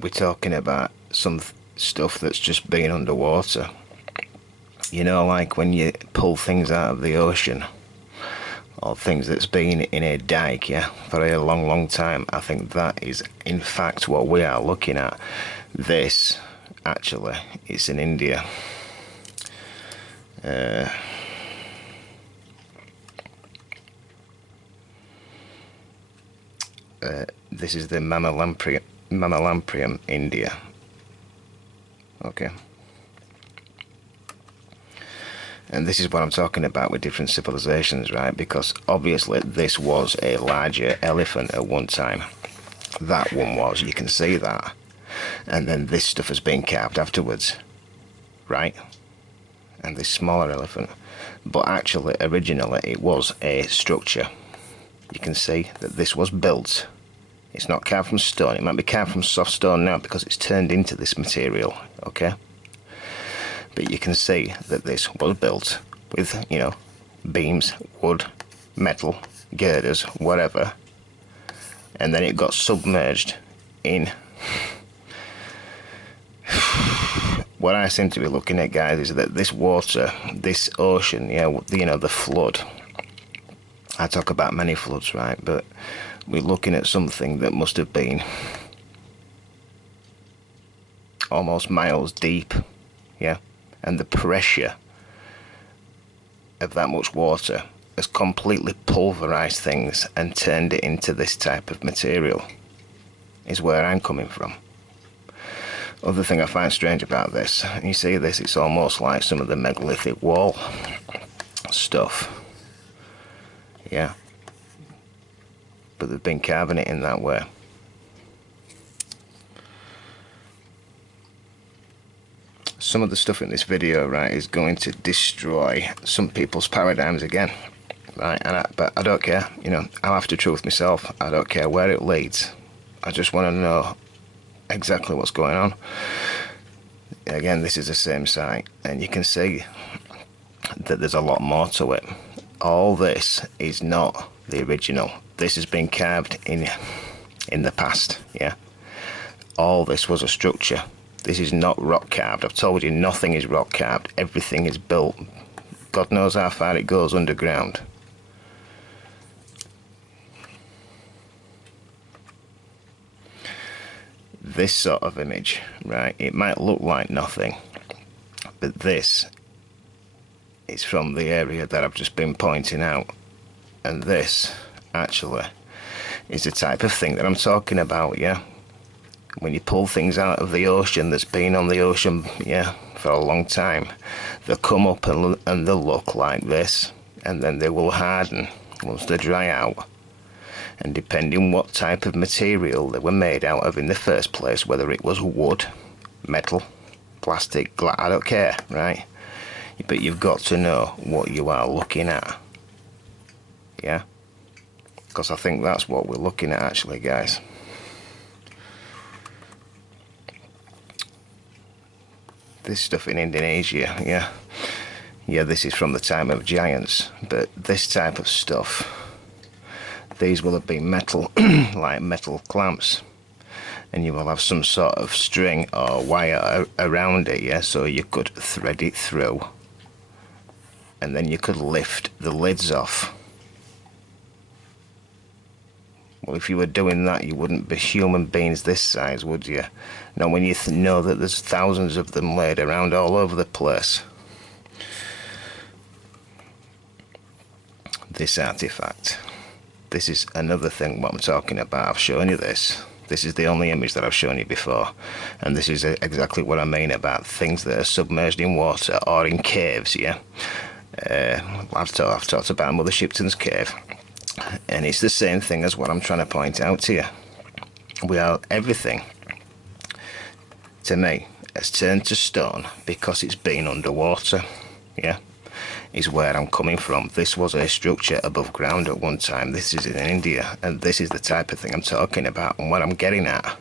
we're talking about some stuff that's just been underwater. You know, like when you pull things out of the ocean, or things that's been in a dike, yeah, for a long, long time. I think that is, in fact, what we are looking at. This, actually, it's in India. This is the Mamalamprium, India. Okay. And this is what I'm talking about with different civilizations, right? Because obviously this was a larger elephant at one time. That one was, you can see that. And then this stuff has been carved afterwards, right? And this smaller elephant. But actually, originally, it was a structure. You can see that this was built. It's not carved from stone. It might be carved from soft stone now because it's turned into this material, okay? But you can see that this was built with, you know, beams, wood, metal, girders, whatever. And then it got submerged in... What I seem to be looking at, guys, is that this water, this ocean, yeah, you know, the flood. I talk about many floods, right? But we're looking at something that must have been almost miles deep, yeah? And the pressure of that much water has completely pulverized things and turned it into this type of material, is where I'm coming from. Other thing I find strange about this, you see this, it's almost like some of the megalithic wall stuff, yeah, but they've been carving it in that way. Some of the stuff in this video, right, is going to destroy some people's paradigms again, right? But I don't care, you know, I'm after truth myself. I don't care where it leads. I just want to know exactly what's going on. Again, this is the same site, and you can see that there's a lot more to it. All this is not the original. This has been carved in the past, yeah. All this was a structure. This is not rock carved. I've told you, nothing is rock carved. Everything is built. God knows how far it goes underground. This sort of image, right, it might look like nothing, but this is from the area that I've just been pointing out, and this actually is the type of thing that I'm talking about, yeah. When you pull things out of the ocean that's been on the ocean, yeah, for a long time, they'll come up and they'll look like this, and then they will harden once they dry out. And depending what type of material they were made out of in the first place, whether it was wood, metal, plastic, glass, I don't care, right? But you've got to know what you are looking at, yeah? Because I think that's what we're looking at actually, guys. This stuff in Indonesia, yeah. Yeah, this is from the time of giants, but this type of stuff, these will have been metal, like metal clamps, and you will have some sort of string or wire around it, yeah, so you could thread it through, and then you could lift the lids off. Well, if you were doing that, you wouldn't be human beings this size, would you? Now, when you know that there's thousands of them laid around all over the place. This artifact. This is another thing what I'm talking about. I've shown you this. This is the only image that I've shown you before. And this is exactly what I mean about things that are submerged in water or in caves, yeah? I've talked about Mother Shipton's cave. And it's the same thing as what I'm trying to point out to you. Well, everything, to me, has turned to stone because it's been underwater, yeah? Is where I'm coming from. This was a structure above ground at one time. This is in India, and this is the type of thing I'm talking about. And what I'm getting at,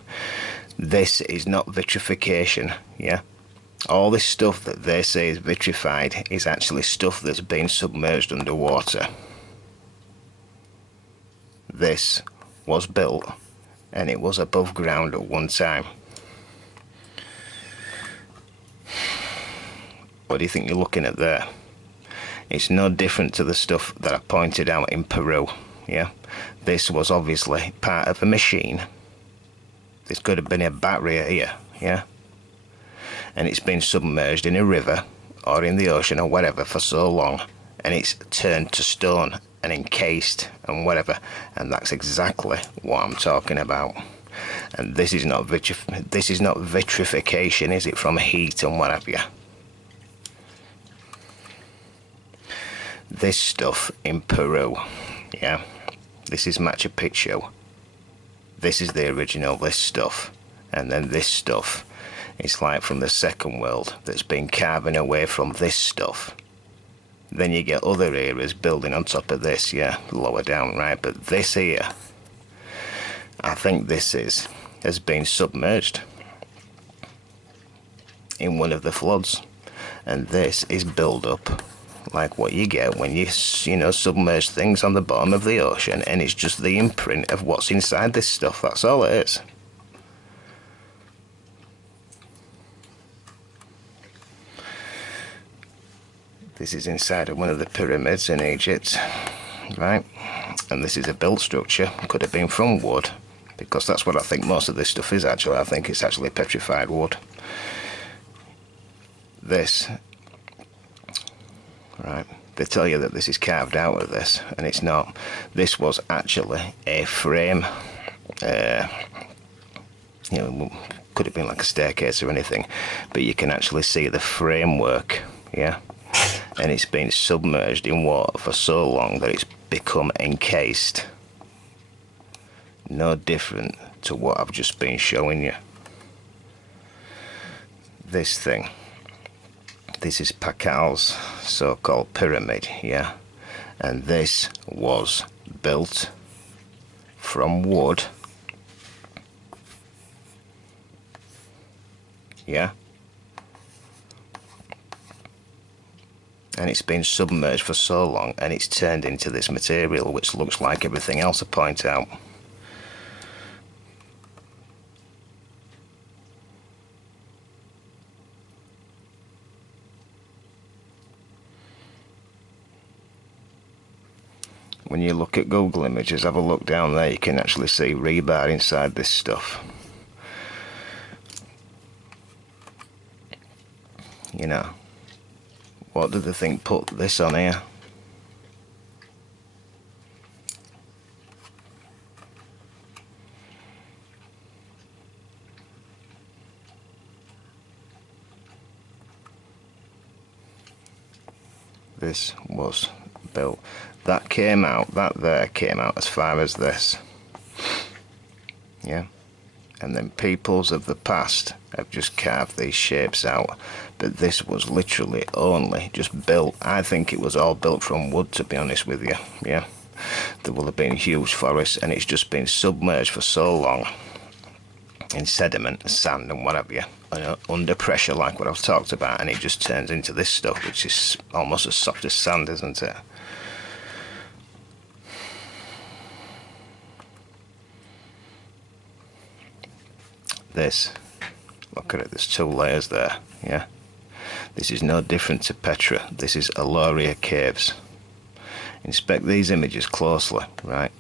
this is not vitrification, yeah? All this stuff that they say is vitrified is actually stuff that's been submerged underwater. This was built, and it was above ground at one time. what do you think you're looking at there? It's no different to the stuff that I pointed out in Peru. Yeah, this was obviously part of a machine. This could have been a battery here. Yeah, and it's been submerged in a river or in the ocean or whatever for so long, and it's turned to stone and encased and whatever, and that's exactly what I'm talking about. And this is not vitrification, is it, from heat and what have you? This stuff in Peru, yeah, this is Machu Picchu. This is the original, this stuff. And then this stuff is like from the second world that's been carving away from this stuff. Then you get other eras building on top of this, yeah, lower down, right? But this here, I think this has been submerged in one of the floods. And this is build up like what you get when you submerge things on the bottom of the ocean, and it's just the imprint of what's inside this stuff. That's all it is. This is inside of one of the pyramids in Egypt, right? And this is a built structure. Could have been from wood, because that's what I think most of this stuff is actually. I think it's actually petrified wood. This, right, they tell you that this is carved out of this, and it's not. This was actually a frame. Could have been like a staircase or anything, but you can actually see the framework, yeah? And it's been submerged in water for so long that it's become encased. No different to what I've just been showing you. This thing. This is Pakal's so-called pyramid, yeah? And this was built from wood, yeah? And it's been submerged for so long, and it's turned into this material which looks like everything else I point out. When you look at Google Images, have a look down there, you can actually see rebar inside this stuff. You know, what do they think put this on here? This was built. That there came out as far as this. Yeah? And then peoples of the past have just carved these shapes out. But this was literally only just built. I think it was all built from wood, to be honest with you. Yeah? There will have been huge forests, and it's just been submerged for so long in sediment, sand and what have you, under pressure like what I've talked about, and it just turns into this stuff, which is almost as soft as sand, isn't it? This, look at it, there's two layers there, yeah? This is no different to Petra. This is Aloria Caves. Inspect these images closely, right?